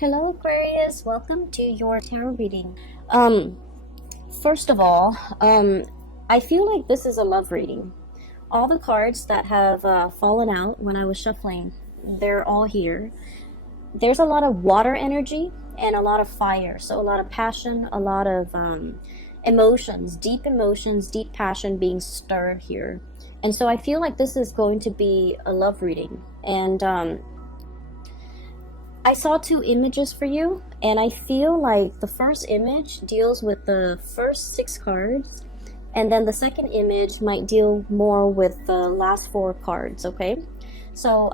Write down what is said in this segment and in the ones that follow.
Hello Aquarius, welcome to your tarot reading. First of all, I feel like this is a love reading. All the cards that have fallen out when I was shuffling, they're all here. There's a lot of water energy and a lot of fire, so a lot of passion, a lot of emotions, deep passion being stirred here. And so I feel like this is going to be a love reading. And I saw two images for you, and I feel like the first image deals with the first 6 cards, and then the second image might deal more with the last 4 cards, okay? So,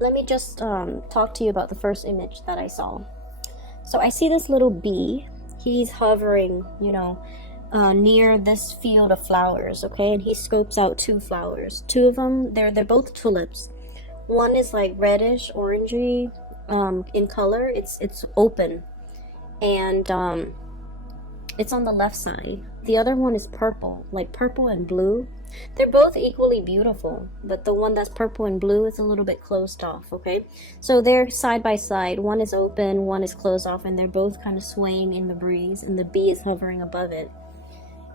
let me just talk to you about the first image that I saw. So I see this little bee. He's hovering, near this field of flowers, okay? And he scopes out 2 flowers. 2 of them, they're both tulips. One is like reddish, orangey in color. It's open, and it's on the left side. The other one is purple, like purple and blue. They're both equally beautiful, but the one that's purple and blue is a little bit closed off, okay? So they're side by side. One is open, one is closed off, and they're both kind of swaying in the breeze, and the bee is hovering above it.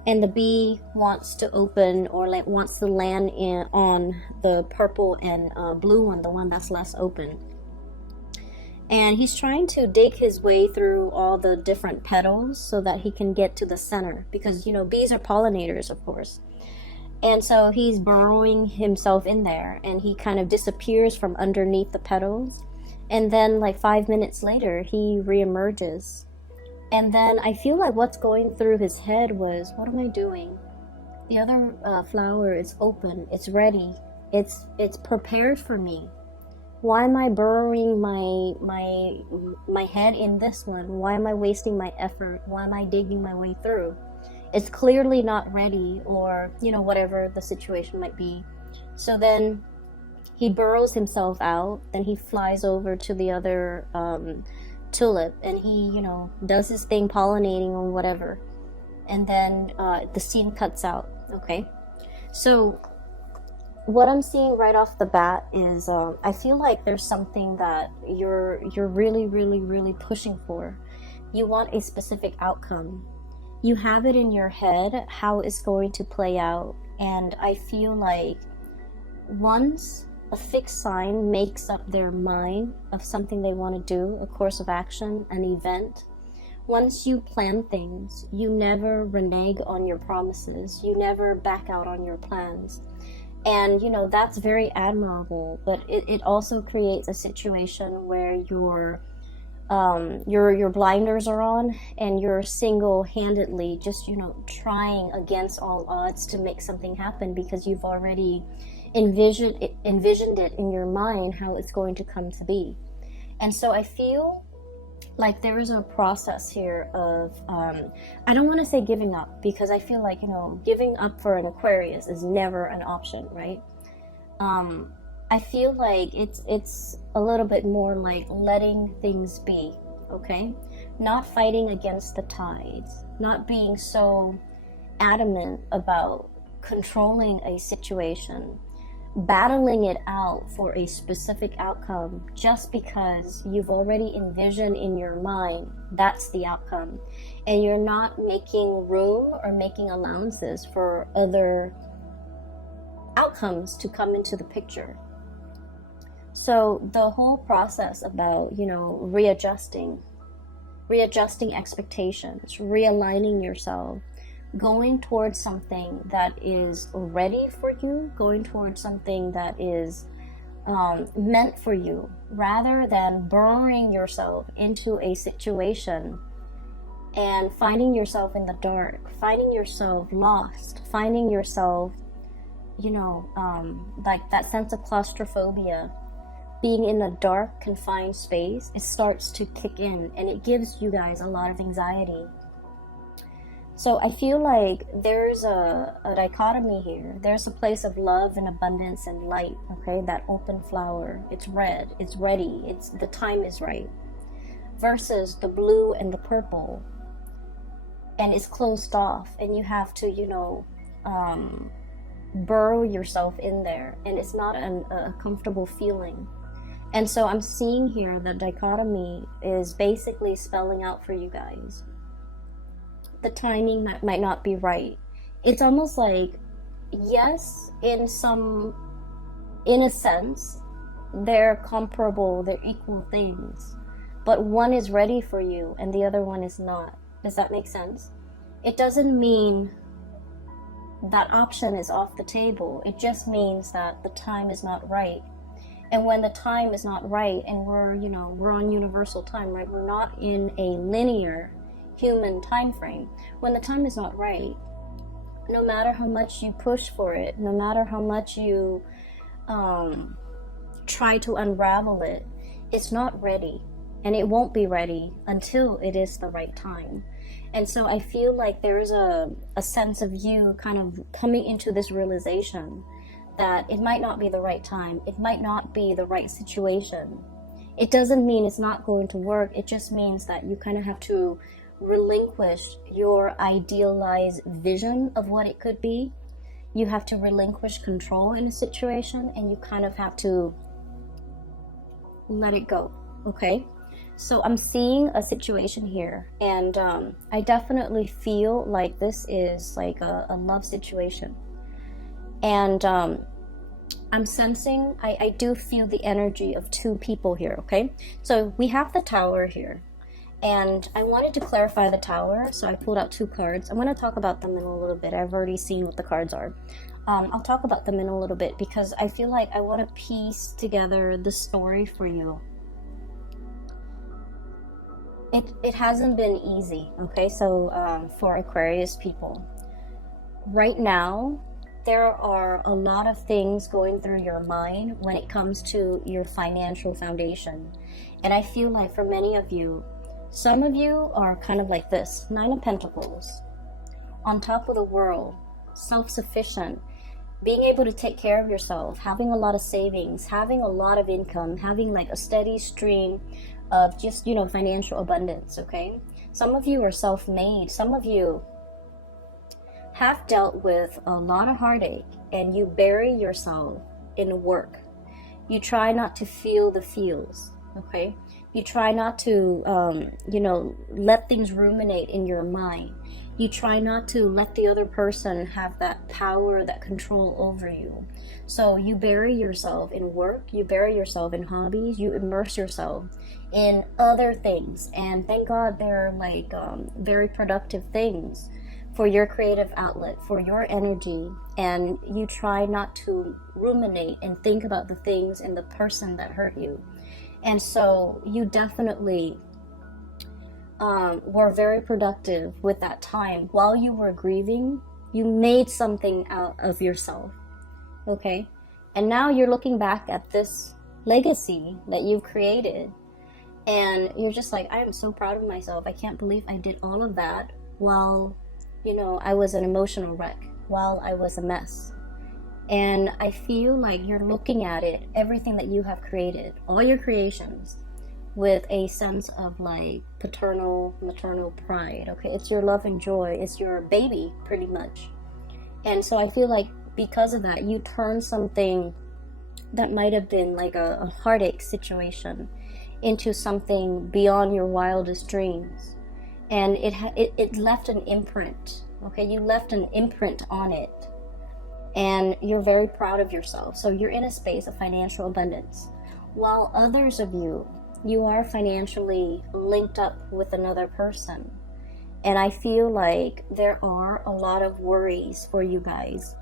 And the bee wants to open, or like wants to land on the purple and blue one, the one that's less open. And he's trying to dig his way through all the different petals so that he can get to the center, because bees are pollinators, of course. And so he's burrowing himself in there, and he kind of disappears from underneath the petals, and then like 5 minutes later he reemerges. And then I feel like what's going through his head was, what am I doing? The other flower is open. It's ready. It's prepared for me. Why am I burrowing my head in this one? Why am I wasting my effort? Why am I digging my way through? It's clearly not ready, or whatever the situation might be. So then he burrows himself out. Then he flies over to the other tulip, and he does his thing pollinating or whatever, and then the scene cuts out. Okay, so what I'm seeing right off the bat is I feel like there's something that you're really pushing for. You want a specific outcome. You have it in your head how it's going to play out, and I feel like once a fixed sign makes up their mind of something they want to do, a course of action, an event. Once you plan things, you never renege on your promises. You never back out on your plans. And, that's very admirable, but it also creates a situation where your blinders are on, and you're single-handedly just, trying against all odds to make something happen, because you've already envisioned it in your mind how it's going to come to be. And so I feel like there is a process here of I don't want to say giving up, because I feel like giving up for an Aquarius is never an option, right? I feel like it's a little bit more like letting things be, okay? Not fighting against the tides, not being so adamant about controlling a situation, battling it out for a specific outcome just because you've already envisioned in your mind that's the outcome, and you're not making room or making allowances for other outcomes to come into the picture. So the whole process about readjusting expectations, realigning yourself, going towards something that is ready for you, going towards something that is meant for you, rather than burrowing yourself into a situation and finding yourself in the dark, finding yourself lost, finding yourself, like that sense of claustrophobia, being in a dark, confined space. It starts to kick in, and it gives you guys a lot of anxiety. So I feel like there's a dichotomy here. There's a place of love and abundance and light, okay? That open flower, it's red, it's ready, the time is right. Versus the blue and the purple, and it's closed off, and you have to, burrow yourself in there, and it's not a comfortable feeling. And so I'm seeing here that dichotomy is basically spelling out for you guys the timing that might not be right. It's almost like, yes, in a sense, they're comparable, they're equal things, but one is ready for you and the other one is not. Does that make sense? It doesn't mean that option is off the table. It just means that the time is not right. And when the time is not right, and we're on universal time, right? We're not in a linear human time frame. When the time is not right, no matter how much you push for it, no matter how much you try to unravel it, it's not ready. And it won't be ready until it is the right time. And so I feel like there's a sense of you kind of coming into this realization that it might not be the right time. It might not be the right situation. It doesn't mean it's not going to work. It just means that you kind of have to relinquish your idealized vision of what it could be. You have to relinquish control in a situation, and you kind of have to let it go, okay? So I'm seeing a situation here, and I definitely feel like this is like a love situation. And I'm sensing, I do feel the energy of two people here, okay? So we have the Tower here. And I wanted to clarify the Tower, so I pulled out two cards. I'm going to talk about them in a little bit. I've already seen what the cards are. I'll talk about them in a little bit because I feel like I want to piece together the story for you. It hasn't been easy, okay? So for Aquarius people, right now, there are a lot of things going through your mind when it comes to your financial foundation. And I feel like for many of you, some of you are kind of like this, Nine of Pentacles, on top of the world, self-sufficient, being able to take care of yourself, having a lot of savings, having a lot of income, having like a steady stream of just, financial abundance, okay? Some of you are self-made. Some of you have dealt with a lot of heartache and you bury yourself in work. You try not to feel the feels, okay? You try not to, let things ruminate in your mind. You try not to let the other person have that power, that control over you. So you bury yourself in work, you bury yourself in hobbies, you immerse yourself in other things. And thank God they're like very productive things for your creative outlet, for your energy. And you try not to ruminate and think about the things and the person that hurt you. And so you definitely were very productive with that time. While you were grieving, you made something out of yourself, okay? And now you're looking back at this legacy that you've created, and you're just like, I am so proud of myself. I can't believe I did all of that while, I was an emotional wreck, while I was a mess. And I feel like you're looking at it, everything that you have created, all your creations, with a sense of like paternal, maternal pride, okay? It's your love and joy. It's your baby, pretty much. And so I feel like because of that, you turn something that might have been like a heartache situation into something beyond your wildest dreams. And it left an imprint, okay? You left an imprint on it. And you're very proud of yourself. So you're in a space of financial abundance. While others of you are financially linked up with another person. And I feel like there are a lot of worries for you guys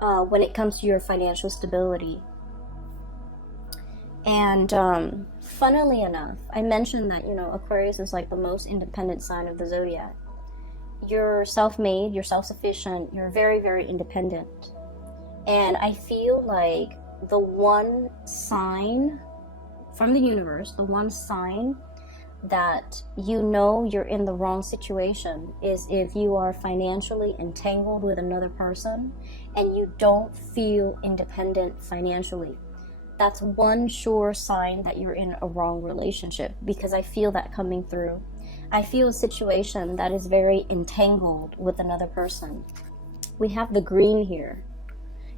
when it comes to your financial stability. And funnily enough, I mentioned that, Aquarius is like the most independent sign of the zodiac. You're self-made, you're self-sufficient, you're very, very independent. And I feel like the one sign from the universe, the one sign that you're in the wrong situation is if you are financially entangled with another person and you don't feel independent financially. That's one sure sign that you're in a wrong relationship, because I feel that coming through. I feel a situation that is very entangled with another person. We have the green here,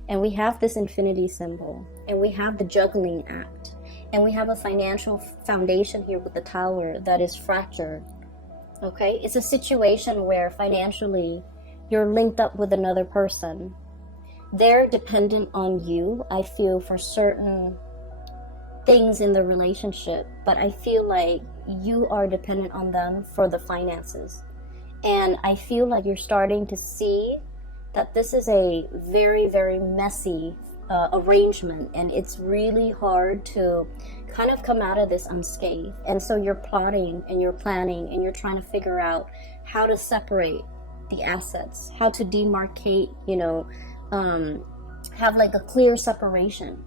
and we have this infinity symbol, and we have the juggling act. And we have a financial foundation here with the Tower that is fractured. Okay, it's a situation where financially you're linked up with another person. They're dependent on you, I feel, for certain things in the relationship, but I feel like you are dependent on them for the finances. And I feel like you're starting to see that this is a very, very messy arrangement, and it's really hard to kind of come out of this unscathed. And so you're plotting and you're planning and you're trying to figure out how to separate the assets, how to demarcate, have like a clear separation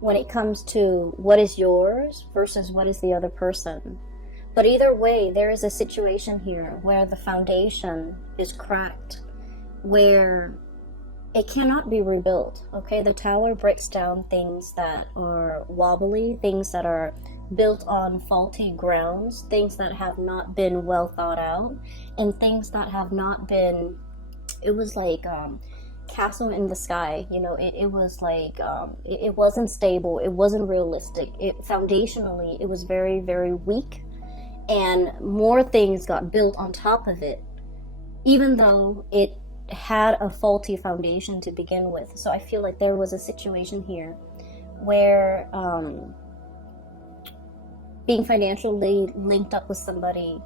when it comes to what is yours versus what is the other person. But either way, there is a situation here where the foundation is cracked, where it cannot be rebuilt. Okay, the Tower breaks down things that are wobbly, things that are built on faulty grounds, things that have not been well thought out, and things that have not been, it was like castle in the sky, it was like it wasn't stable, it wasn't realistic, foundationally it was very, very weak, and more things got built on top of it, even though it had a faulty foundation to begin with. So I feel like there was a situation here where being financially linked up with somebody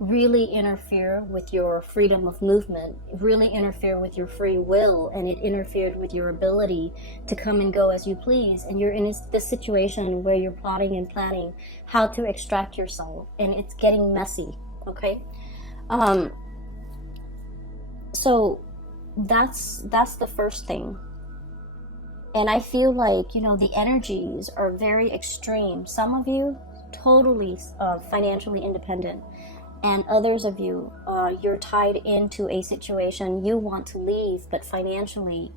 really interfere with your freedom of movement, really interfere with your free will, and it interfered with your ability to come and go as you please. And you're in this situation where you're plotting and planning how to extract yourself, and it's getting messy. Okay, so that's the first thing. And I feel like, the energies are very extreme. Some of you totally financially independent, and others of you, you're tied into a situation. You want to leave, but financially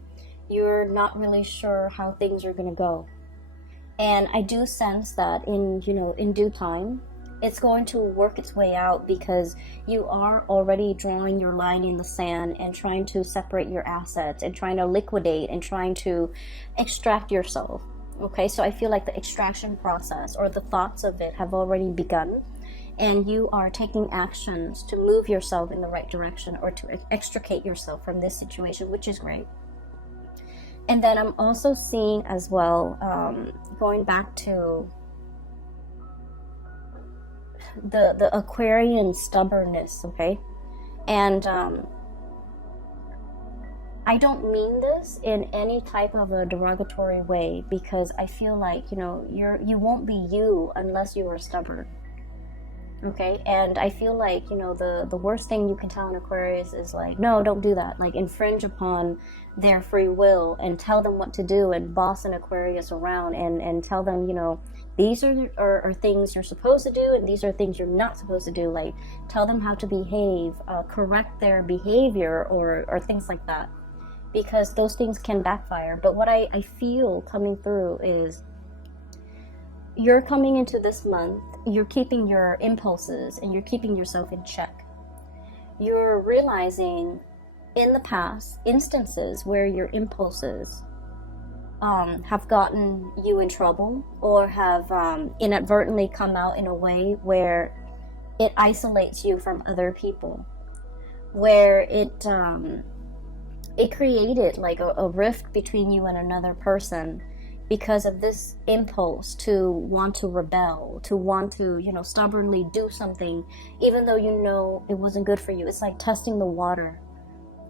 you're not really sure how things are going to go. And I do sense that in due time it's going to work its way out, because you are already drawing your line in the sand and trying to separate your assets and trying to liquidate and trying to extract yourself. Okay, so I feel like the extraction process, or the thoughts of it, have already begun, and you are taking actions to move yourself in the right direction, or to extricate yourself from this situation, which is great. And then I'm also seeing as well, going back to the Aquarian stubbornness, okay? And I don't mean this in any type of a derogatory way, because I feel like, you won't be you unless you are stubborn. Okay, and I feel like, the worst thing you can tell an Aquarius is like, no, don't do that. Like, infringe upon their free will and tell them what to do, and boss an Aquarius around and tell them, these are things you're supposed to do, and these are things you're not supposed to do. Like, tell them how to behave, correct their behavior, or things like that, because those things can backfire. But what I feel coming through is, you're coming into this month, you're keeping your impulses and you're keeping yourself in check. You're realizing in the past instances where your impulses have gotten you in trouble, or have inadvertently come out in a way where it isolates you from other people, where it created like a rift between you and another person, because of this impulse to want to rebel, to want to, stubbornly do something, even though it wasn't good for you. It's like testing the water,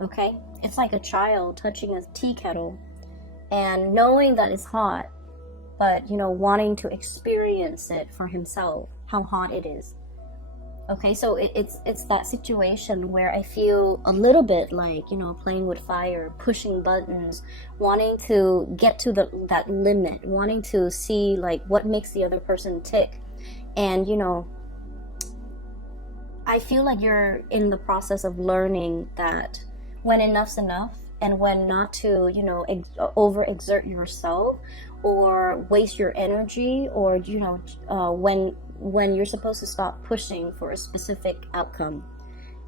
okay? It's like a child touching a tea kettle and knowing that it's hot, but, wanting to experience it for himself, how hot it is. Okay, so it's that situation where I feel a little bit like, playing with fire, pushing buttons, wanting to get to that limit, wanting to see like what makes the other person tick. And, I feel like you're in the process of learning that when enough's enough, and when not to, overexert yourself or waste your energy, or, when you're supposed to stop pushing for a specific outcome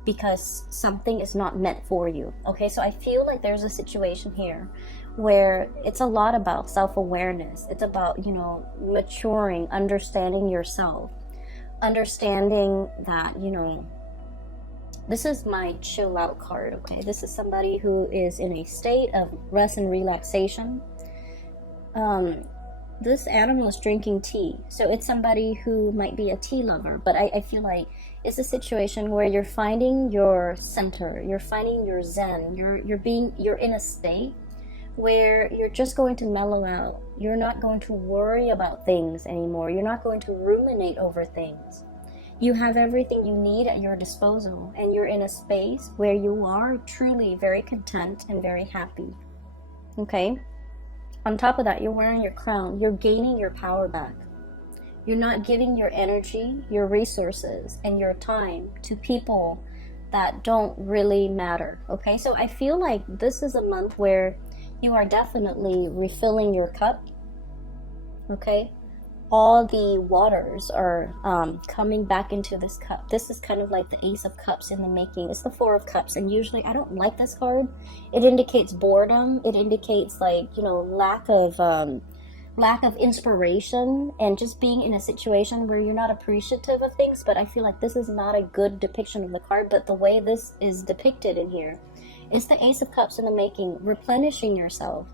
because something is not meant for you. Okay, so I feel like there's a situation here where it's a lot about self-awareness. It's about, you know, maturing, understanding yourself, understanding that, you know, this is my chill out card, okay? This is somebody who is in a state of rest and relaxation. This animal is drinking tea, so it's somebody who might be a tea lover, but I feel like it's a situation where you're finding your center, you're finding your zen, you're in a state where you're just going to mellow out. You're not going to worry about things anymore. You're not going to ruminate over things. You have everything you need at your disposal, and you're in a space where you are truly very content and very happy. Okay? On top of that, you're wearing your crown. You're gaining your power back. You're not giving your energy, your resources, and your time to people that don't really matter. Okay? So I feel like this is a month where you are definitely refilling your cup. Okay? All the waters are coming back into this cup. This is kind of like the Ace of Cups in the making. It's the Four of Cups, and usually I don't like this card. It indicates boredom. It indicates, like, you know, lack of inspiration, and just being in a situation where you're not appreciative of things. But I feel like this is not a good depiction of the card. But the way this is depicted in here, it's the Ace of Cups in the making, replenishing yourself.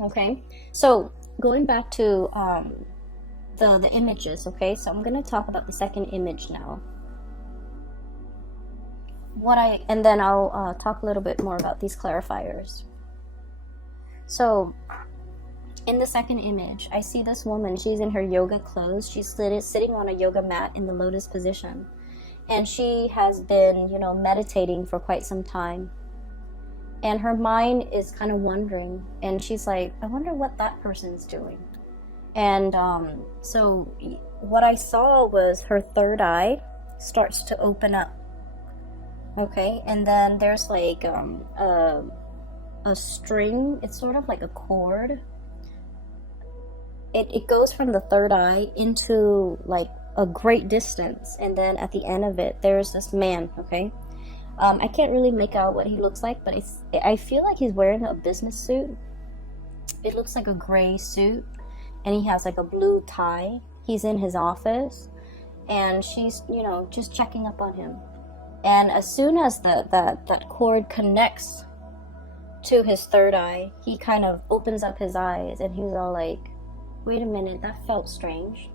Okay, so going back to the images, okay, so I'm going to talk about the second image now. And then I'll talk a little bit more about these clarifiers. So in the second image, I see this woman. She's in her yoga clothes. She's sitting on a yoga mat in the lotus position, and she has been, you know, meditating for quite some time. And her mind is kind of wondering, and she's like, I wonder what that person's doing. And so what I saw was her third eye starts to open up. Okay, and then there's like a string. It's sort of like a cord. It goes from the third eye into like a great distance, and then at the end of it, there's this man. Okay. I can't really make out what he looks like, but I feel like he's wearing a business suit. It looks like a gray suit, and he has like a blue tie. He's in his office, and she's, you know, just checking up on him. And as soon as that cord connects to his third eye, he kind of opens up his eyes, and he's all like, wait a minute, that felt strange.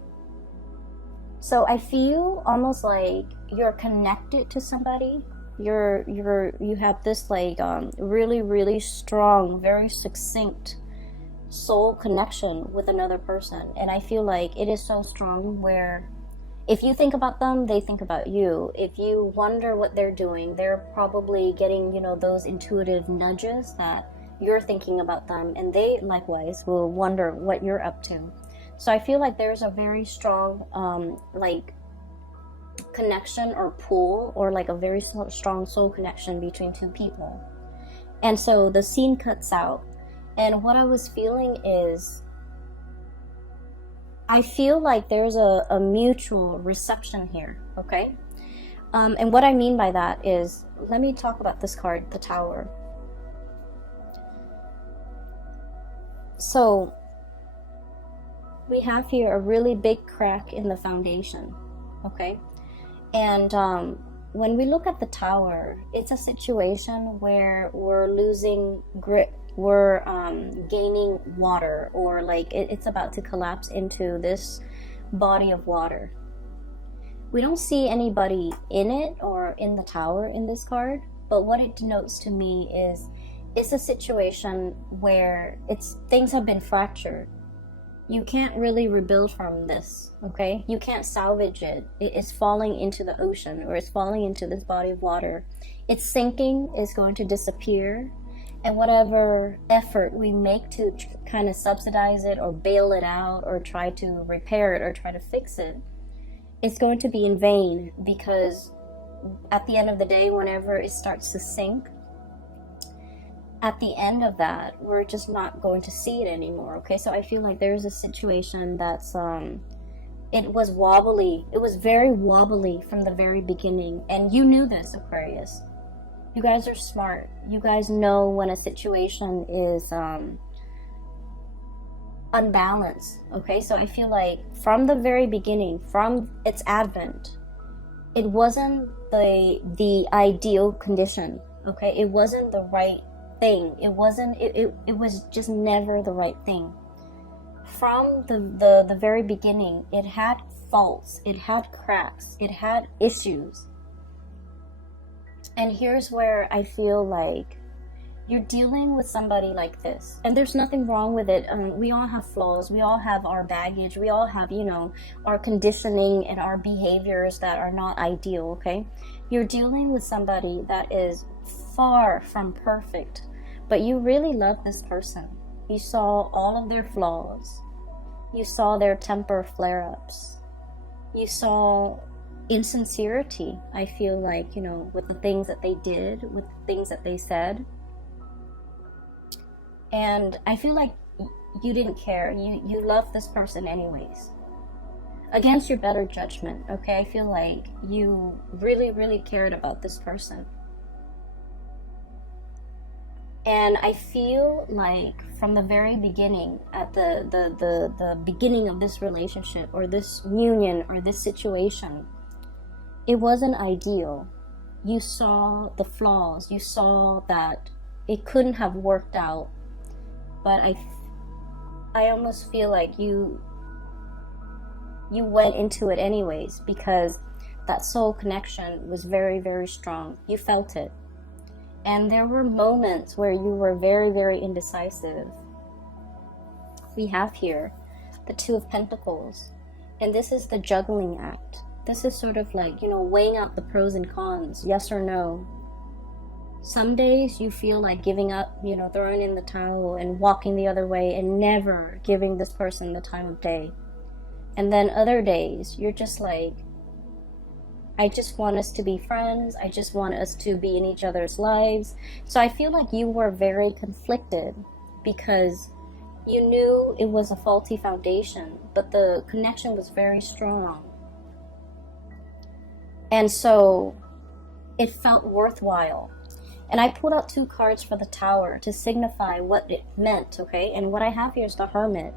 So I feel almost like you're connected to somebody. You have this like really, really strong, very succinct soul connection with another person. And I feel like it is so strong where if you think about them, they think about you. If you wonder what they're doing, they're probably getting, you know, those intuitive nudges that you're thinking about them, and they likewise will wonder what you're up to. So I feel like there's a very strong like connection or pull, or like a very strong soul connection between two people. And so the scene cuts out, and what I was feeling is I feel like there's a mutual reception here. Okay, and what I mean by that is, let me talk about this card, the Tower. So we have here a really big crack in the foundation. Okay. And when we look at the Tower, it's a situation where we're losing grip, we're gaining water, or like it's about to collapse into this body of water. We don't see anybody in it or in the Tower in this card, but what it denotes to me is it's a situation where things have been fractured. You can't really rebuild from this, okay? You can't salvage it. It's falling into the ocean, or it's falling into this body of water. It's sinking, is going to disappear, and whatever effort we make to kind of subsidize it or bail it out or try to repair it or try to fix it, it's going to be in vain, because at the end of the day, whenever it starts to sink, at the end of that, we're just not going to see it anymore. Okay, so I feel like there's a situation that's it was wobbly. It was very wobbly from the very beginning, and you knew this, Aquarius. You guys are smart. You guys know when a situation is unbalanced, okay? So I feel like from the very beginning, from its advent, it wasn't the ideal condition, okay? It wasn't the right thing. It was just never the right thing. From the very beginning, it had faults, it had cracks, it had issues. And here's where I feel like you're dealing with somebody like this, and there's nothing wrong with it. We all have flaws, we all have our baggage, we all have, you know, our conditioning and our behaviors that are not ideal, okay? You're dealing with somebody that is far from perfect, but you really love this person. You saw all of their flaws, you saw their temper flare-ups, you saw insincerity, I feel like, you know, with the things that they did, with the things that they said. And I feel like you didn't care. You loved this person anyways. Against your better judgment, okay? I feel like you really, really cared about this person. And I feel like from the very beginning, at the beginning of this relationship or this union or this situation, it wasn't ideal. You saw the flaws. You saw that it couldn't have worked out. But I almost feel like you went into it anyways, because that soul connection was very, very strong. You felt it. And there were moments where you were very, very indecisive. We have here the Two of Pentacles. And this is the juggling act. This is sort of like, you know, weighing out the pros and cons, yes or no. Some days you feel like giving up, you know, throwing in the towel and walking the other way and never giving this person the time of day. And then other days you're just like, I just want us to be friends. I just want us to be in each other's lives. So I feel like you were very conflicted because you knew it was a faulty foundation, but the connection was very strong. And so it felt worthwhile. And I pulled out 2 cards for the Tower to signify what it meant, okay? And what I have here is the Hermit.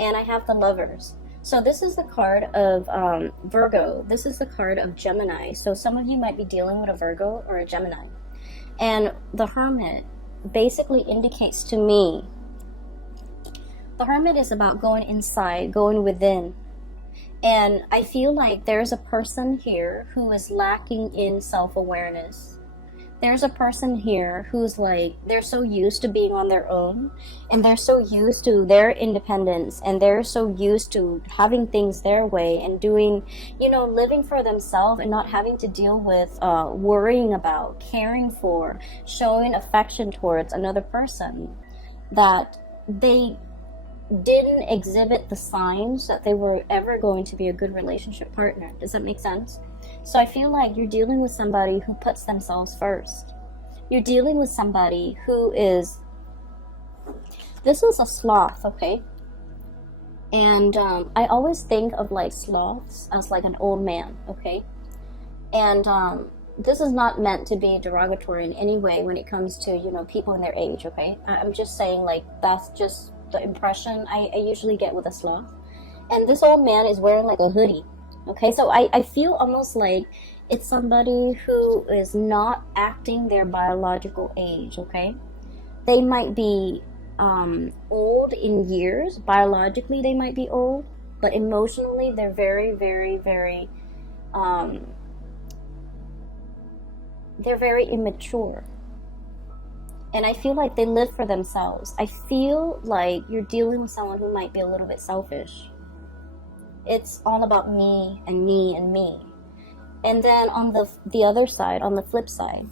And I have the Lovers. So this is the card of Virgo. This is the card of Gemini. So some of you might be dealing with a Virgo or a Gemini. And the Hermit basically indicates to me, the Hermit is about going inside, going within. And I feel like there's a person here who is lacking in self-awareness. There's a person here who's like, they're so used to being on their own, and they're so used to their independence, and they're so used to having things their way and doing, you know, living for themselves and not having to deal with worrying about, caring for, showing affection towards another person, that they didn't exhibit the signs that they were ever going to be a good relationship partner. Does that make sense? So I feel like you're dealing with somebody who puts themselves first. You're dealing with somebody who is, this is a sloth, okay? And I always think of like sloths as like an old man, okay? And this is not meant to be derogatory in any way when it comes to, you know, people in their age, okay? I'm just saying, like, that's just the impression I usually get with a sloth. And this old man is wearing like a hoodie. Okay, so I feel almost like it's somebody who is not acting their biological age, okay? They might be old in years. Biologically, they might be old. But emotionally, they're very, very, very, they're very immature. And I feel like they live for themselves. I feel like you're dealing with someone who might be a little bit selfish. It's all about me and me and me. And then on the other side, on the flip side,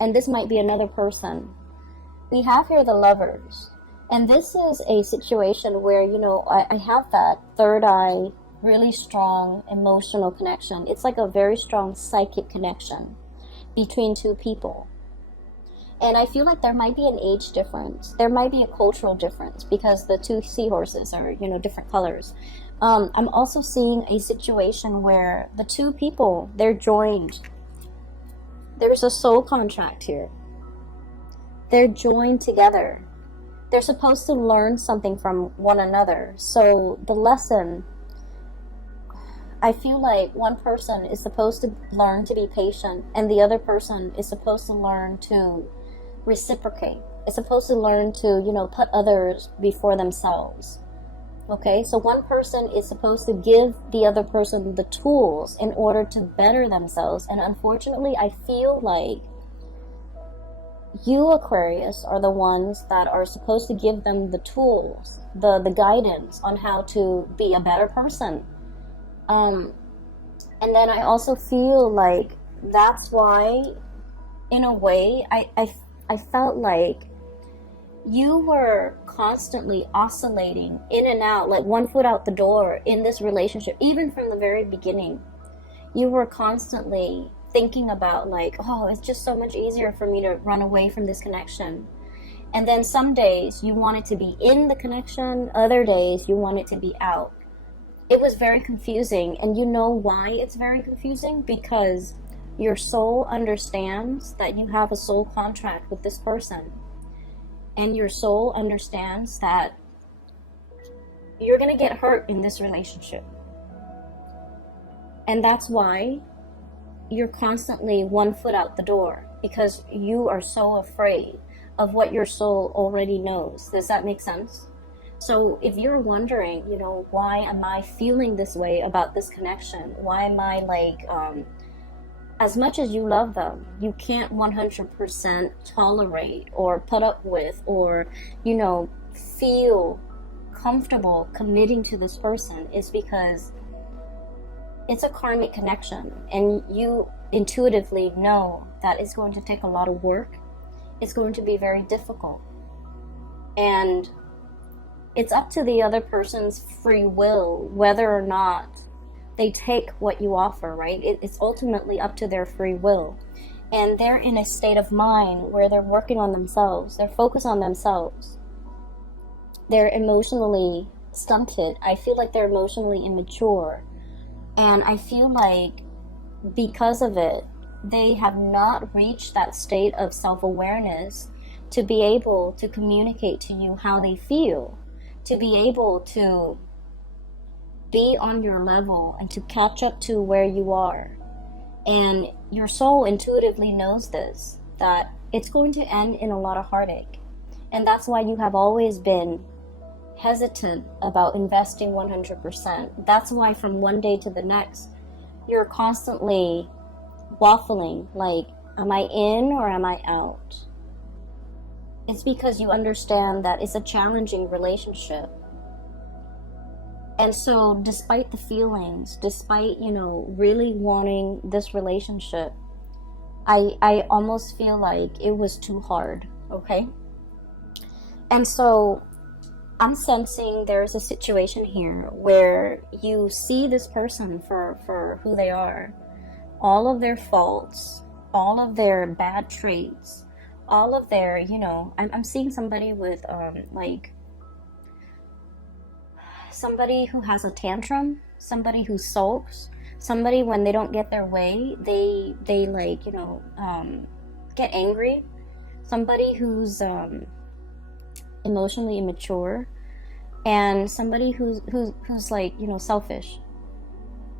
and this might be another person, we have here the Lovers. And this is a situation where, you know, I have that third eye, really strong emotional connection. It's like a very strong psychic connection between two people. And I feel like there might be an age difference. There might be a cultural difference because the two seahorses are, you know, different colors. I'm also seeing a situation where the two people, they're joined There's a soul contract here. They're joined together. They're supposed to learn something from one another. So the lesson, I feel like one person is supposed to learn to be patient, and the other person is supposed to learn to reciprocate. It's supposed to learn to, put others before themselves. Okay, so one person is supposed to give the other person the tools in order to better themselves. And unfortunately, I feel like you, Aquarius, are the ones that are supposed to give them the tools, the guidance on how to be a better person. And then I also feel like that's why, in a way, I felt like you were constantly oscillating in and out, like one foot out the door in this relationship. Even from the very beginning, you were constantly thinking about like, oh, it's just so much easier for me to run away from this connection. And then some days you wanted to be in the connection, other days you wanted to be out. It was very confusing. And you know why it's very confusing? Because your soul understands that you have a soul contract with this person. And your soul understands that you're going to get hurt in this relationship. And that's why you're constantly one foot out the door, because you are so afraid of what your soul already knows. Does that make sense? So if you're wondering, why am I feeling this way about this connection? Why am I like, as much as you love them, you can't 100% tolerate or put up with or, feel comfortable committing to this person, is because it's a karmic connection, and you intuitively know that it's going to take a lot of work. It's going to be very difficult. And it's up to the other person's free will whether or not they take what you offer, right? It's ultimately up to their free will. And they're in a state of mind where they're working on themselves. They're focused on themselves. They're emotionally stunted. I feel like they're emotionally immature. And I feel like because of it, they have not reached that state of self-awareness to be able to communicate to you how they feel, to be able to be on your level and to catch up to where you are. And your soul intuitively knows this, that it's going to end in a lot of heartache. And that's why you have always been hesitant about investing 100%. That's why from one day to the next, you're constantly waffling, like, am I in or am I out? It's because you understand that it's a challenging relationship. And so despite the feelings, despite, really wanting this relationship, I almost feel like it was too hard, okay? And so I'm sensing there's a situation here where you see this person for who they are. All of their faults, all of their bad traits, all of their, I'm seeing somebody with, somebody who has a tantrum, somebody who sulks, somebody when they don't get their way, they get angry, somebody who's emotionally immature, and somebody who's like, selfish.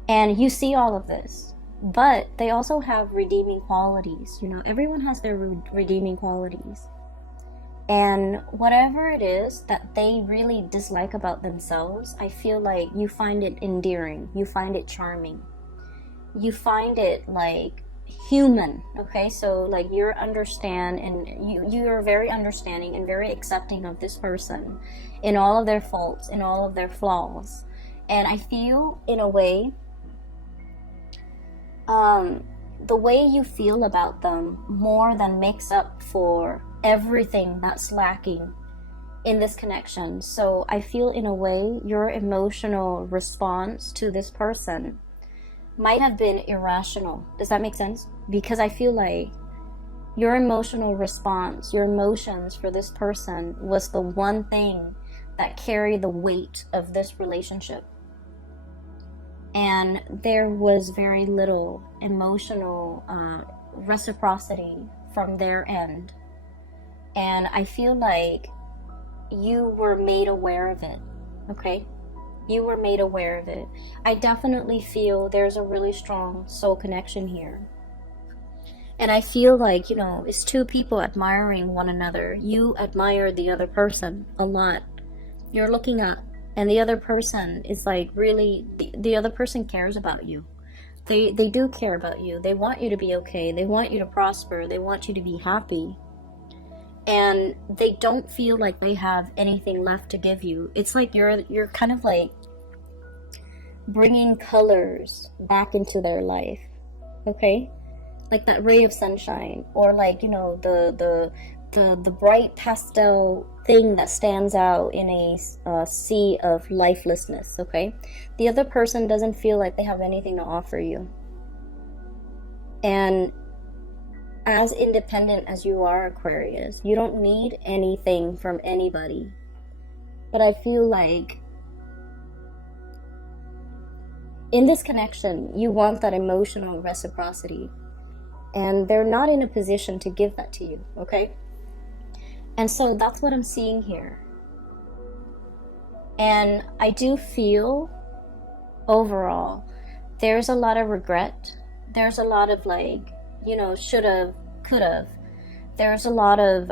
And you see all of this, but they also have redeeming qualities. Everyone has their redeeming qualities. And whatever it is that they really dislike about themselves, I feel like you find it endearing, you find it charming, you find it like human, okay? So like you're you're very understanding and very accepting of this person in all of their faults, in all of their flaws. And I feel in a way, the way you feel about them more than makes up for everything that's lacking in this connection. So I feel in a way your emotional response to this person might have been irrational. Does that make sense? Because I feel like your emotional response, your emotions for this person was the one thing that carried the weight of this relationship. And there was very little emotional reciprocity from their end. And I feel like you were made aware of it, okay? You were made aware of it. I definitely feel there's a really strong soul connection here. And I feel like, you know, it's two people admiring one another. You admire the other person a lot. You're looking up, and the other person is like really, the other person cares about you. They do care about you. They want you to be okay. They want you to prosper. They want you to be happy. And they don't feel like they have anything left to give you. It's like you're kind of like bringing colors back into their life, okay? Like that ray of sunshine, or like, you know, the bright pastel thing that stands out in a sea of lifelessness, okay? The other person doesn't feel like they have anything to offer you. And as independent as you are, Aquarius, you don't need anything from anybody. But I feel like in this connection, you want that emotional reciprocity. And they're not in a position to give that to you, okay? And so that's what I'm seeing here. And I do feel, overall, there's a lot of regret. There's a lot of like, you know, should've, could've. There's a lot of,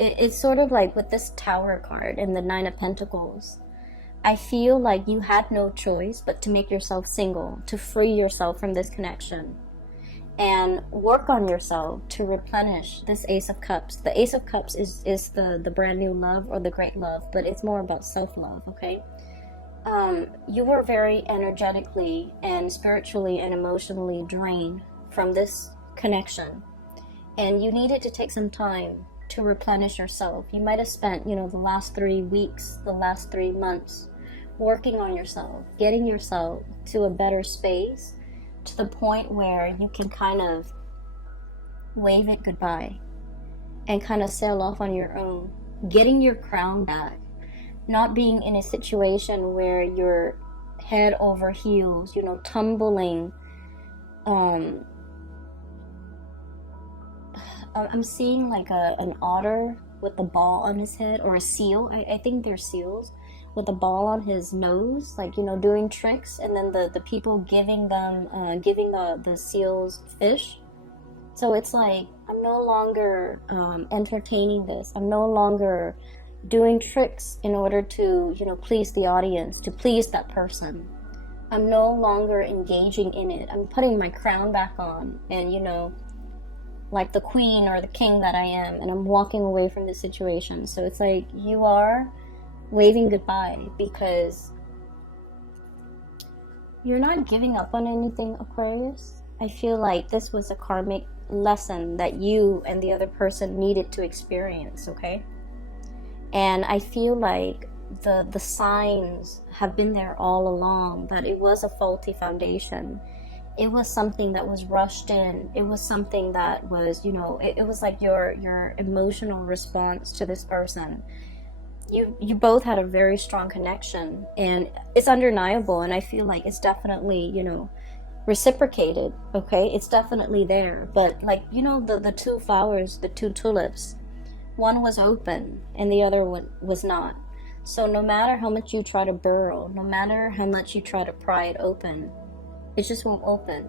it's sort of like with this Tower card and the Nine of Pentacles. I feel like you had no choice but to make yourself single, to free yourself from this connection, and work on yourself to replenish this Ace of Cups. The Ace of Cups is the brand new love or the great love, but it's more about self-love, okay? You were very energetically and spiritually and emotionally drained from this connection, and you needed to take some time to replenish yourself. You might have spent, you know, the last 3 weeks, the last 3 months working on yourself, getting yourself to a better space, to the point where you can kind of wave it goodbye and kind of sail off on your own, getting your crown back, not being in a situation where you're head over heels, you know, tumbling. I'm seeing like an otter with a ball on his head, or a seal. I think they're seals, with a ball on his nose, like, you know, doing tricks, and then the people giving them giving the seals fish. So it's like, I'm no longer entertaining this. I'm no longer doing tricks in order to, you know, please the audience, to please that person. I'm no longer engaging in it. I'm putting my crown back on, and, you know, like the queen or the king that I am, and I'm walking away from this situation. So it's like you are waving goodbye, because you're not giving up on anything, Aquarius. I feel like this was a karmic lesson that you and the other person needed to experience, okay? And I feel like the signs have been there all along, that it was a faulty foundation. It was something that was rushed in. It was something that was, you know, it was like your emotional response to this person. You both had a very strong connection, and it's undeniable, and I feel like it's definitely, you know, reciprocated, okay? It's definitely there. But like, you know, the two flowers, the two tulips, one was open and the other one was not. So no matter how much you try to burrow, no matter how much you try to pry it open, it just won't open,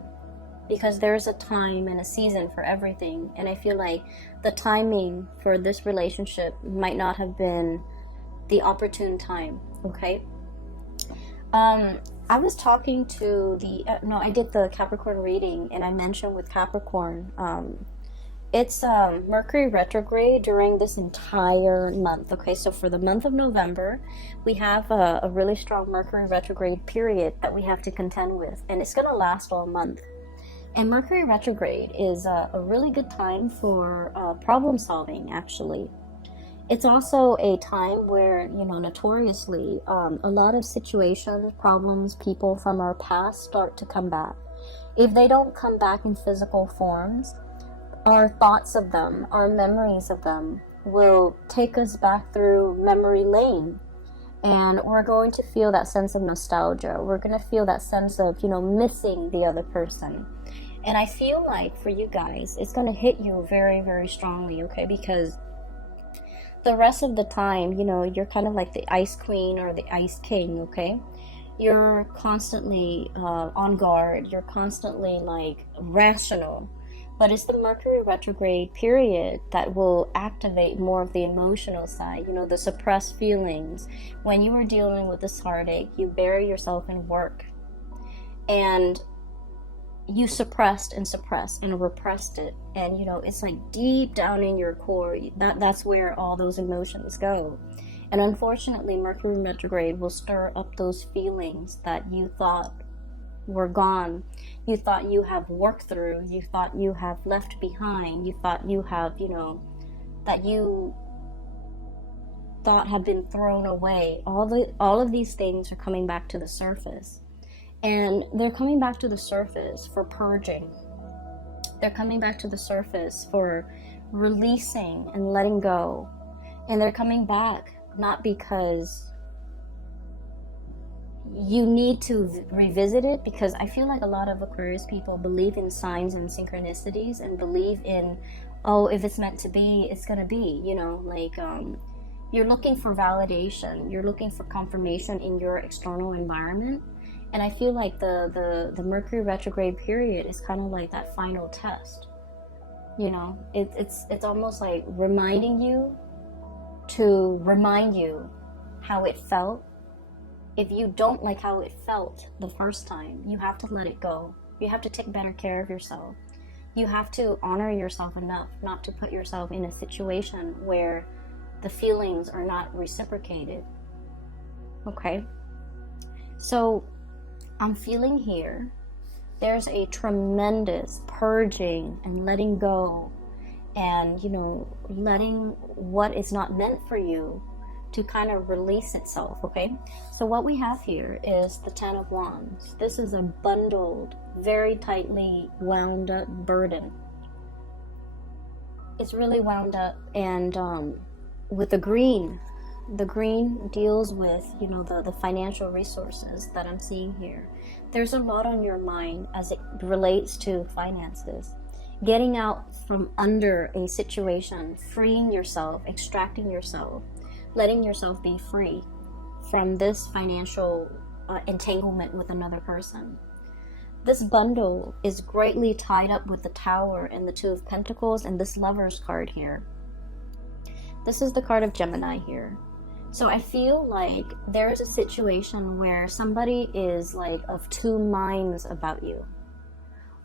because there's a time and a season for everything. And I feel like the timing for this relationship might not have been the opportune time, okay? I was talking to I did the Capricorn reading, and I mentioned with Capricorn, it's Mercury retrograde during this entire month, okay? So for the month of November, we have a really strong Mercury retrograde period that we have to contend with, and it's going to last all month. And Mercury retrograde is a really good time for problem solving, actually. It's also a time where, you know, notoriously, a lot of situations, problems, people from our past start to come back. If they don't come back in physical forms, our thoughts of them, our memories of them will take us back through memory lane. And we're going to feel that sense of nostalgia. We're going to feel that sense of, you know, missing the other person. And I feel like for you guys, it's going to hit you very, very strongly, okay? Because the rest of the time, you know, you're kind of like the ice queen or the ice king, okay? You're constantly on guard. You're constantly like rational. But it's the Mercury retrograde period that will activate more of the emotional side, you know, the suppressed feelings. When you are dealing with this heartache, you bury yourself in work. And you suppressed and repressed it. And, you know, it's like deep down in your core, that's where all those emotions go. And unfortunately, Mercury retrograde will stir up those feelings that you thought were gone. You thought you have worked through. You thought you have left behind. You thought you have, you know, that you thought have been thrown away. All of these things are coming back to the surface. And they're coming back to the surface for purging. They're coming back to the surface for releasing and letting go. And they're coming back not because you need to revisit it, because I feel like a lot of Aquarius people believe in signs and synchronicities and believe in, oh, if it's meant to be, it's going to be, you know, like you're looking for validation. You're looking for confirmation in your external environment. And I feel like the Mercury retrograde period is kind of like that final test. You know, it's almost like reminding you to remind you how it felt. If you don't like how it felt the first time, you have to let it go. You have to take better care of yourself. You have to honor yourself enough not to put yourself in a situation where the feelings are not reciprocated. Okay? So I'm feeling here there's a tremendous purging and letting go, and, you know, letting what is not meant for you to kind of release itself. Okay, so what we have here is the Ten of Wands. This is a bundled, very tightly wound up burden. It's really wound up, and with the green deals with, you know, the financial resources that I'm seeing here. There's a lot on your mind as it relates to finances. Getting out from under a situation, freeing yourself, extracting yourself, letting yourself be free from this financial entanglement with another person. This bundle is greatly tied up with the Tower and the Two of Pentacles and this Lover's card here. This is the card of Gemini here. So I feel like there is a situation where somebody is like of two minds about you.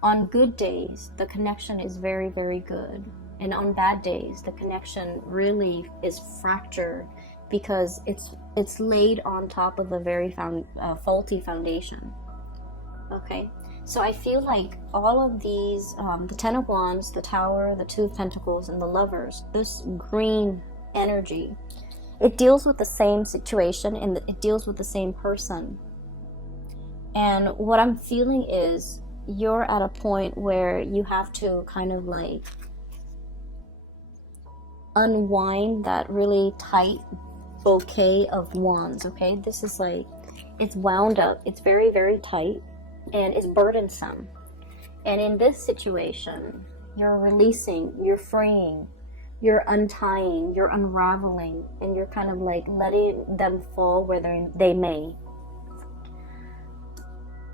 On good days, the connection is very, very good. And on bad days, the connection really is fractured because it's laid on top of a very faulty foundation. Okay, so I feel like all of these, the Ten of Wands, the Tower, the Two of Pentacles, and the Lovers, this green energy, it deals with the same situation and it deals with the same person. And what I'm feeling is you're at a point where you have to kind of like unwind that really tight bouquet of wands. Okay, this is like, it's wound up, it's very, very tight, and it's burdensome. And in this situation, you're releasing, you're freeing, you're untying, you're unraveling, and you're kind of like letting them fall where they may.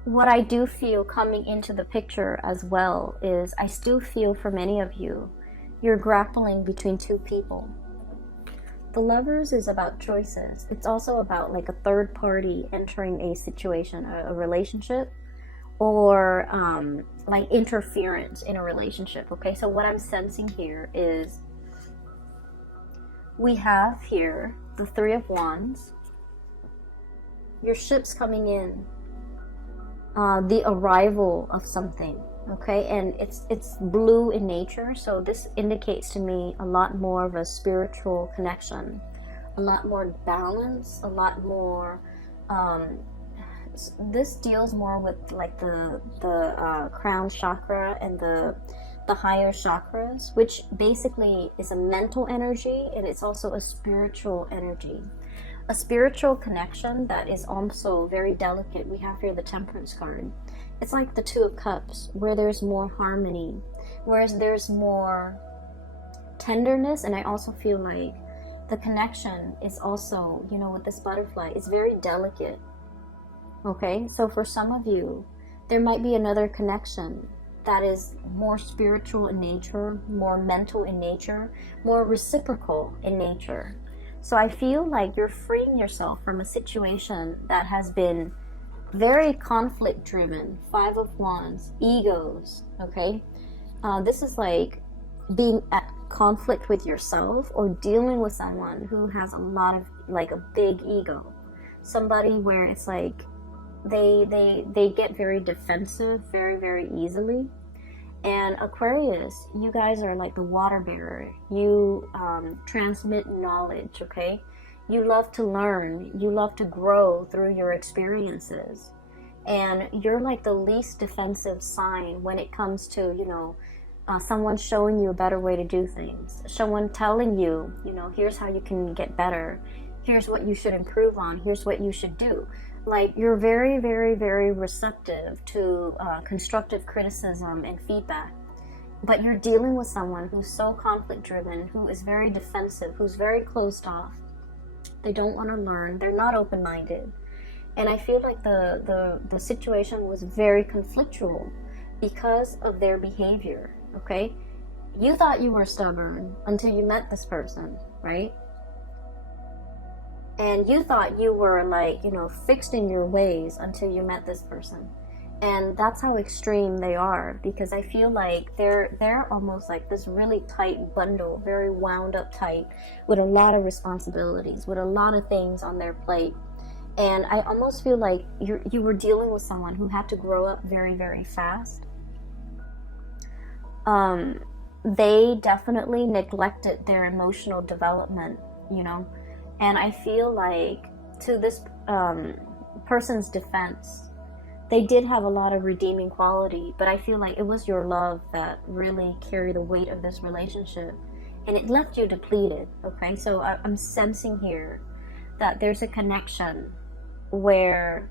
What I do feel coming into the picture as well is I still feel for many of you, you're grappling between two people. The Lovers is about choices. It's also about like a third party entering a situation, a relationship, or like interference in a relationship. Okay, so what I'm sensing here is we have here the Three of Wands, your ship's coming in, the arrival of something. Okay, and it's blue in nature, so this indicates to me a lot more of a spiritual connection, a lot more balance, a lot more this deals more with like the crown chakra and the higher chakras, which basically is a mental energy, and it's also a spiritual energy. a spiritual connection that is also very delicate. We have here the Temperance card. It's like the Two of Cups, where there's more harmony, whereas there's more tenderness. And I also feel like the connection is also, you know, with this butterfly, it's very delicate. Okay, so for some of you, there might be another connection that is more spiritual in nature, more mental in nature, more reciprocal in nature. So I feel like you're freeing yourself from a situation that has been very conflict driven. Five of Wands, egos, okay? This is like being at conflict with yourself or dealing with someone who has a lot of, like, a big ego. Somebody where it's like they get very defensive very, very easily. And Aquarius, you guys are like the water bearer. You transmit knowledge, okay? You love to learn. You love to grow through your experiences. And you're like the least defensive sign when it comes to, you know, someone showing you a better way to do things. Someone telling you, you know, here's how you can get better. Here's what you should improve on. Here's what you should do. Like, you're very, very, very receptive to constructive criticism and feedback. But you're dealing with someone who's so conflict driven, who is very defensive, who's very closed off. They don't want to learn. They're not open-minded. And I feel like the situation was very conflictual because of their behavior, okay? You thought you were stubborn until you met this person, right? And you thought you were, like, you know, fixed in your ways until you met this person. And that's how extreme they are, because I feel like they're almost like this really tight bundle, very wound up tight, with a lot of responsibilities, with a lot of things on their plate. And I almost feel like you were dealing with someone who had to grow up very, very fast. They definitely neglected their emotional development, you know. And I feel like, to this person's defense, they did have a lot of redeeming quality, but I feel like it was your love that really carried the weight of this relationship, and it left you depleted, okay? So I'm sensing here that there's a connection where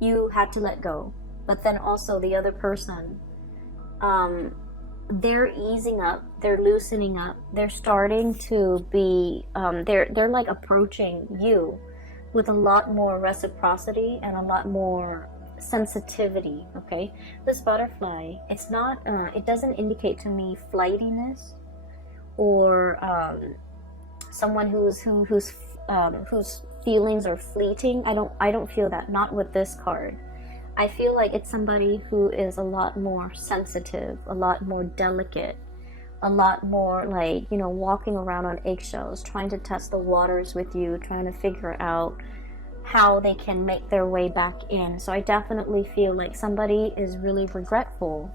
you had to let go, but then also the other person, they're easing up, they're loosening up, they're starting to be, they're like approaching you with a lot more reciprocity and a lot more sensitivity, okay? This butterfly, it's not, it doesn't indicate to me flightiness or someone whose feelings are fleeting. I don't feel that, not with this card. I feel like it's somebody who is a lot more sensitive, a lot more delicate, a lot more like, you know, walking around on eggshells, trying to test the waters with you, trying to figure out how they can make their way back in. So I definitely feel like somebody is really regretful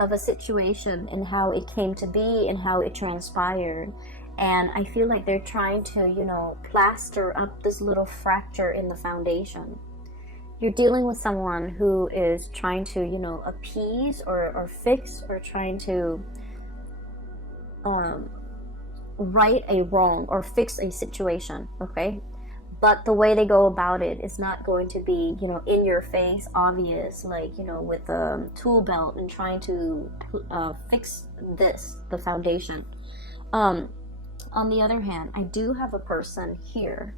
of a situation and how it came to be and how it transpired. And I feel like they're trying to, you know, plaster up this little fracture in the foundation. You're dealing with someone who is trying to, you know, appease or fix or trying to right a wrong or fix a situation, okay? But the way they go about it is not going to be, you know, in your face, obvious, like, you know, with a tool belt and trying to fix the foundation. On the other hand, I do have a person here.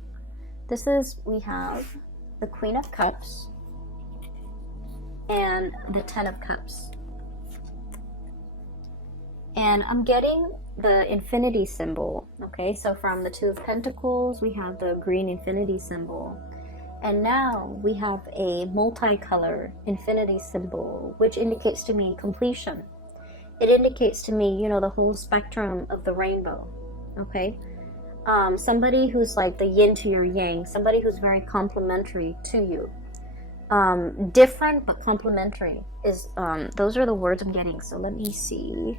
We have the Queen of Cups and the Ten of Cups. And I'm getting the infinity symbol, okay? So from the Two of Pentacles, we have the green infinity symbol. And now we have a multicolor infinity symbol, which indicates to me completion. It indicates to me, you know, the whole spectrum of the rainbow, okay? Somebody who's like the yin to your yang, somebody who's very complementary to you. Different but complementary is, those are the words I'm getting. So let me see.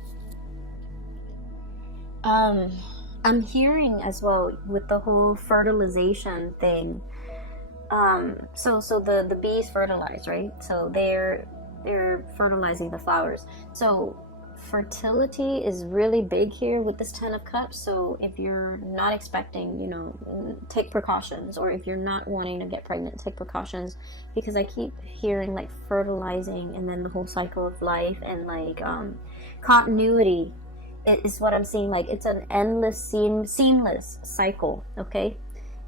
I'm hearing as well with the whole fertilization thing. So the bees fertilize, right? So they're fertilizing the flowers. So fertility is really big here with this 10 of cups. So if you're not expecting, you know, take precautions, or if you're not wanting to get pregnant, take precautions, because I keep hearing like fertilizing and then the whole cycle of life and like continuity is what I'm seeing. Like it's an endless seamless cycle, okay?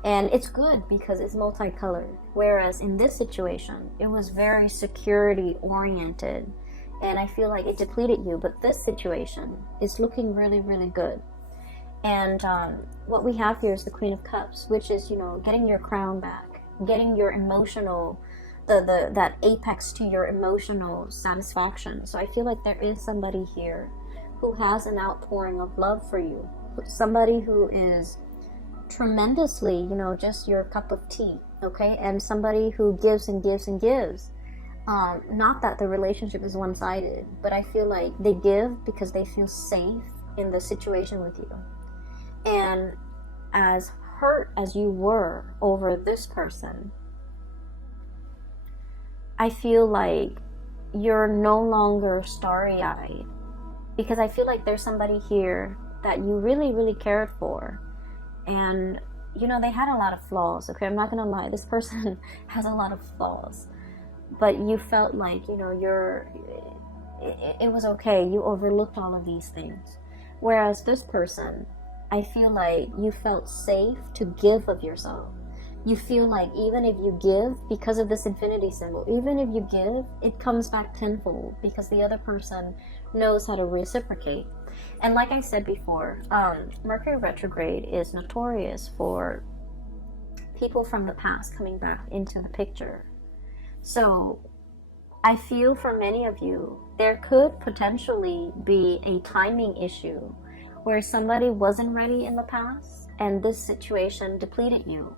And it's good because it's multicolored, whereas in this situation it was very security oriented, and I feel like it depleted you. But this situation is looking really, really good. And what we have here is the Queen of Cups, which is, you know, getting your crown back, getting your emotional, that apex to your emotional satisfaction. So I feel like there is somebody here who has an outpouring of love for you, somebody who is tremendously, you know, just your cup of tea, okay? And somebody who gives and gives and gives. Not that the relationship is one-sided, but I feel like they give because they feel safe in the situation with you. And as hurt as you were over this person, I feel like you're no longer starry-eyed, because I feel like there's somebody here that you really, really cared for. And, you know, they had a lot of flaws, okay? I'm not gonna lie, this person has a lot of flaws. But you felt like, you know, it was okay. You overlooked all of these things. Whereas this person, I feel like you felt safe to give of yourself. You feel like even if you give, because of this infinity symbol, even if you give, it comes back tenfold, because the other person knows how to reciprocate. And like I said before, Mercury retrograde is notorious for people from the past coming back into the picture. So I feel for many of you, there could potentially be a timing issue where somebody wasn't ready in the past and this situation depleted you.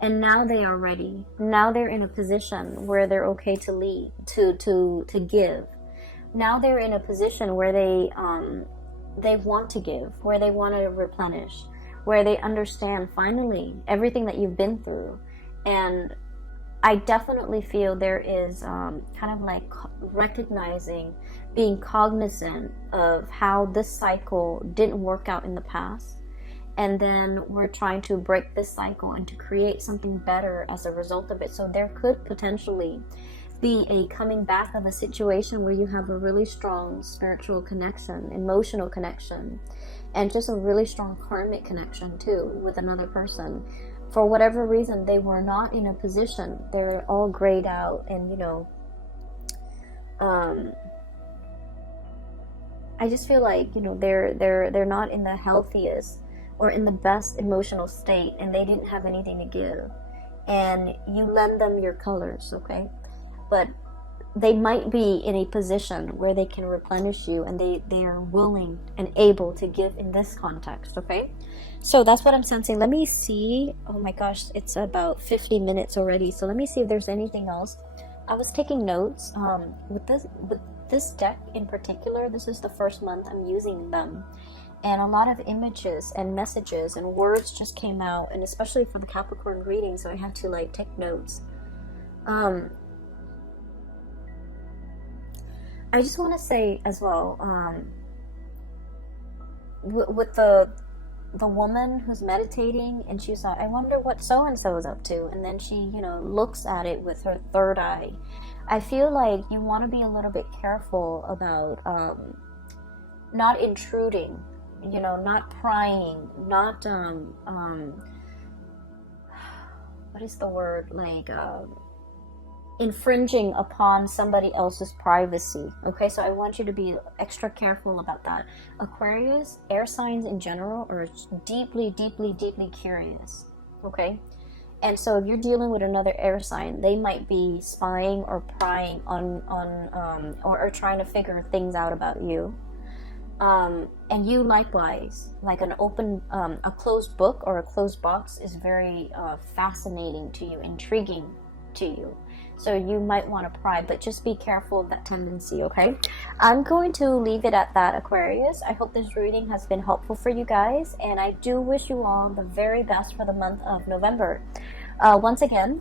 And now they are ready. Now they're in a position where they're okay to lead, to give. Now they're in a position where they want to give, where they want to replenish, where they understand finally everything that you've been through. And I definitely feel there is kind of like recognizing, being cognizant of how this cycle didn't work out in the past. And then we're trying to break this cycle and to create something better as a result of it. So there could potentially be a coming back of a situation where you have a really strong spiritual connection, emotional connection, and just a really strong karmic connection too with another person. For whatever reason, they were not in a position. They're all grayed out, and, you know, I just feel like, you know, they're not in the healthiest or in the best emotional state, and they didn't have anything to give. And you lend them your colors, okay? But they might be in a position where they can replenish you, and they are willing and able to give in this context, okay? So that's what I'm sensing. Let me see. Oh my gosh, it's about 50 minutes already. So let me see if there's anything else. I was taking notes. With this deck in particular, this is the first month I'm using them. And a lot of images and messages and words just came out, and especially for the Capricorn reading, so I had to like take notes. I just want to say as well, with the woman who's meditating, and she's like, I wonder what so-and-so is up to, and then she, you know, looks at it with her third eye. I feel like you want to be a little bit careful about not intruding, you know, not prying, not what is the word, like infringing upon somebody else's privacy. Okay, so I want you to be extra careful about that. Aquarius, air signs in general, are deeply, deeply, deeply curious. Okay, and so if you're dealing with another air sign, they might be spying or prying on or trying to figure things out about you. And you likewise, like an open, a closed book or a closed box is very fascinating to you, intriguing to you. So you might want to pry, but just be careful of that tendency, okay? I'm going to leave it at that, Aquarius. I hope this reading has been helpful for you guys, and I do wish you all the very best for the month of November. Once again,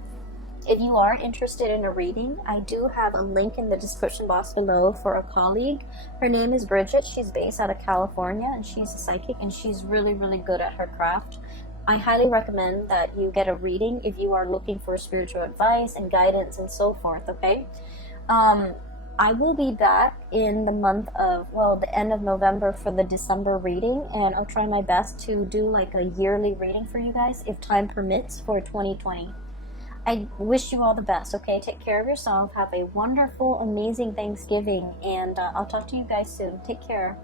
If you are interested in a reading, I do have a link in the description box below for a colleague. Her name is Bridget. She's based out of California, and she's a psychic, and she's really, really good at her craft. I highly recommend that you get a reading if you are looking for spiritual advice and guidance and so forth, okay? I will be back in the month of, well, the end of November for the December reading, and I'll try my best to do like a yearly reading for you guys if time permits for 2020. I wish you all the best, okay? Take care of yourself. Have a wonderful, amazing Thanksgiving, and I'll talk to you guys soon. Take care.